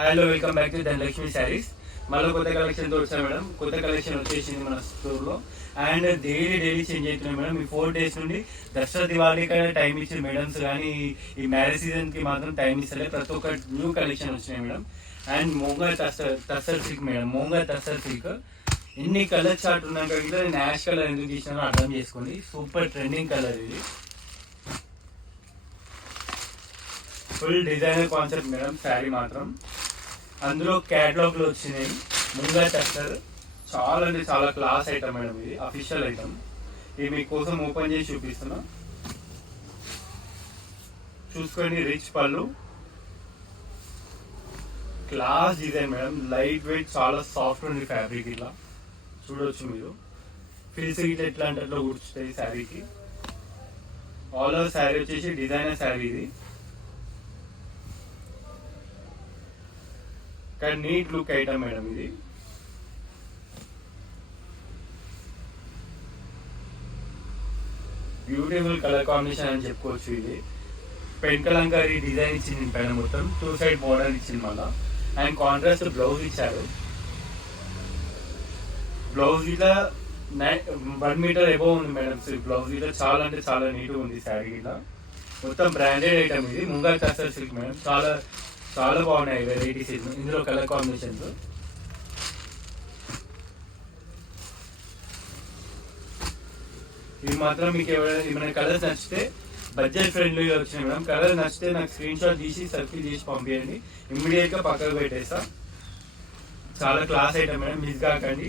Hello, welcome back to Dhanalakshmi saris. మళ్ళీ కొత్త కలెక్షన్తో వచ్చాను మేడం. కొత్త కలెక్షన్ వచ్చేసింది మన స్టోర్లో. అండ్ డైలీ చేంజ్ అవుతున్నాయి మేడం. ఈ 4 days నుండి దసరా దివాళీ కన్నా టైం ఇచ్చిన మేడమ్స్ కానీ ఈ మ్యారేజ్ సీజన్కి మాత్రం టైం ఇస్తలే. ప్రతి ఒక్క న్యూ కలెక్షన్ వచ్చినాయి madam. And Monga tussar silk madam, Monga tussar silk. ఎన్ని కలర్ చార్ట్ ఉన్నాక కూడా నేను యాష్ కలర్ ఎందుకు ఇచ్చినానో అర్థం చేసుకోండి. సూపర్ ట్రెండింగ్ కలర్ ఇది. Full designer concept madam sari మాత్రం. అందులో క్యాటలాగ్లు వచ్చినాయి. ముంగా టస్సర్ చాలా అంటే చాలా క్లాస్ ఐటమ్ మేడం. ఇది అఫీషియల్ ఐటమ్. ఇది మీకోసం ఓపెన్ చేసి చూపిస్తున్నా, చూసుకోండి. రిచ్ పళ్ళు, class design madam. Light weight, చాలా సాఫ్ట్ ఉంది ఫ్యాబ్రిక్. ఇట్లా చూడవచ్చు మీరు. ఫిల్స్ ఇట్లా ఎట్లా అంటే అట్లా కూర్చుంటాయి శారీకి. ఆల్ ఓవర్ శారీ వచ్చేసి డిజైనర్ శారీ ఇది. కానీ నీట్ లుక్ ఐటమ్ మేడం ఇది. బ్యూటిఫుల్ కలర్ కాంబినేషన్ అని చెప్పుకోవచ్చు. ఇది పెన్ కలంకారీ డిజైన్ ఇచ్చింది పైన మొత్తం. 2 side బోర్డర్ ఇచ్చింది మళ్ళా. అండ్ కాంట్రాస్ట్ బ్లౌజ్ ఇచ్చారు. బ్లౌజ్ ఇట్లా 1 meter ఎబోవ్ ఉంది మేడం. బ్లౌజ్ ఇట్లా చాలా అంటే చాలా నీట్గా ఉంది శారీ. ఇట్లా మొత్తం బ్రాండెడ్ ఐటమ్ ఇది. Munga tussar silk madam. చాలా చాలా బాగున్నాయి వెరైటీస్ ఇందులో కలర్ కాంబినేషన్స్. ఇవి మాత్రం మీకు ఏమైనా కలర్స్ నచ్చితే బడ్జెట్ ఫ్రెండ్లీగా వచ్చినాయి మేడం. కలర్ నచ్చితే నాకు స్క్రీన్ షాట్ తీసి సెల్ఫీ తీసి పంపించండి. ఇమ్మీడియట్ గా పక్కకు పెట్టేస్తా. చాలా క్లాస్ ఐటమ్ మేడం, మిస్ కాకండి.